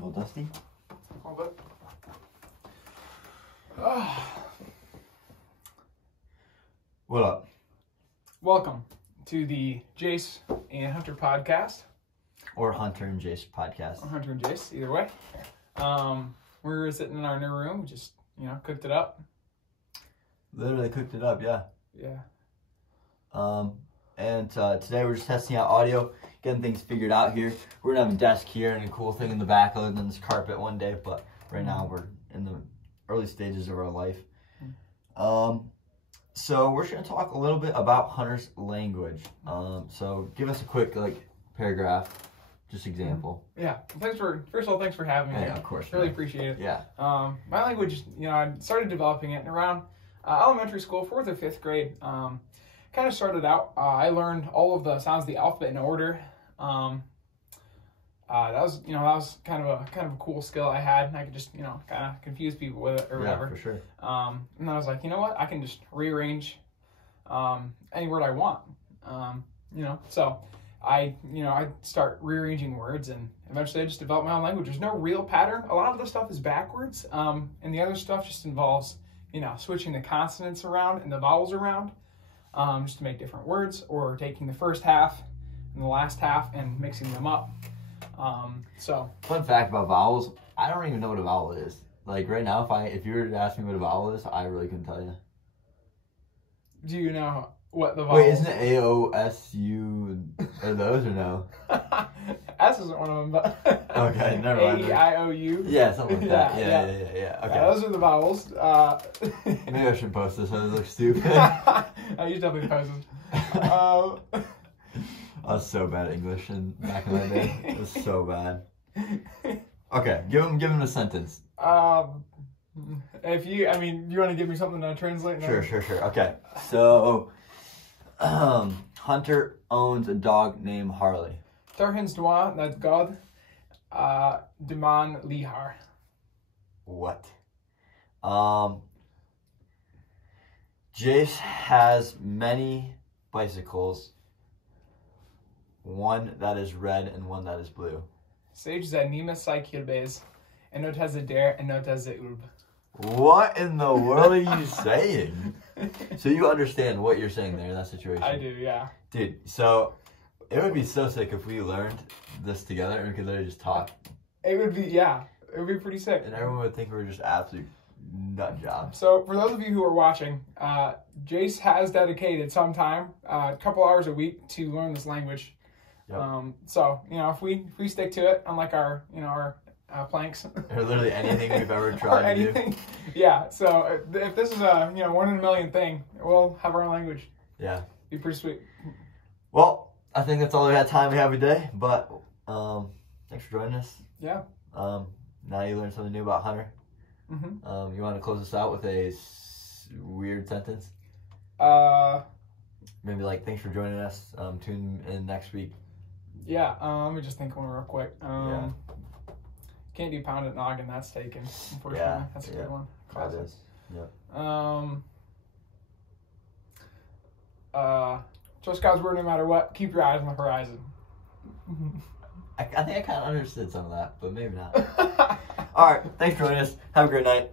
A little dusty? A little bit. What up? Welcome to the Jace and Hunter podcast. Or Hunter and Jace podcast. Or Hunter and Jace, either way. We're sitting in our new room. We just, cooked it up. Literally cooked it up, yeah. Yeah. And today we're just testing out audio, getting things figured out here. We're gonna have a desk here and a cool thing in the back other than this carpet one day, but right now we're in the early stages of our life. So we're just gonna talk a little bit about Hunter's language. So give us a quick paragraph, just example. Yeah. First of all, thanks for having me. Yeah, of course. Really appreciate it. Yeah. My language, I started developing it around elementary school, 4th or 5th grade. Kind of started out, I learned all of the sounds of the alphabet in order. That was kind of a cool skill I had, and I could just, kind of confuse people with it or whatever. Yeah, for sure. And then I was like, you know what? I can just rearrange any word I want. So I start rearranging words, and eventually I just developed my own language. There's no real pattern. A lot of the stuff is backwards, and the other stuff just involves, switching the consonants around and the vowels around. Just to make different words, or taking the first half and the last half and mixing them up. Fun fact about vowels, I don't even know what a vowel is. Like right now, if you were to ask me what a vowel is, I really couldn't tell you. Do you know what the vowel? Wait, isn't it A, O, S, U, are those or no? S isn't one of them, but okay, never mind. A, E, I, O, U. Yeah, something like that. Yeah. Okay. Yeah, those are the vowels. Maybe I should post this. I look stupid. You definitely post it. I was so bad at English back in my day. It was so bad. Okay, give him a sentence. If you want to give me something to translate? Sure. Okay, so Hunter owns a dog named Harley. Tarhins Dwa, that's God. Deman Lihar. What? Jace has many bicycles. One that is red and one that is blue. Sage Zanima Saikilbes. And not has a dare and not has a urb. What in the world are you saying? So you understand what you're saying there in that situation? I do, yeah. Dude, so it would be so sick if we learned this together and we could literally just talk. It would be pretty sick. And everyone would think we were just absolute nut jobs. So for those of you who are watching, Jace has dedicated some time, a couple hours a week, to learn this language. Yep. So if we stick to it, unlike our planks, or literally anything we've ever tried to do. Yeah. So if this is a 1 in a million thing, we'll have our own language. Yeah. Be pretty sweet. Well, I think that's all we have today. But thanks for joining us. Yeah. Now you learned something new about Hunter. Mm-hmm. You want to close us out with a weird sentence? Maybe thanks for joining us. Tune in next week. Yeah. Let me just think one real quick. Can't do pound at noggin. That's taken. Unfortunately, yeah, that's a good one. That is. Yep. Trust God's word no matter what. Keep your eyes on the horizon. I think I kind of understood some of that, but maybe not. All right. Thanks for joining us. Have a great night.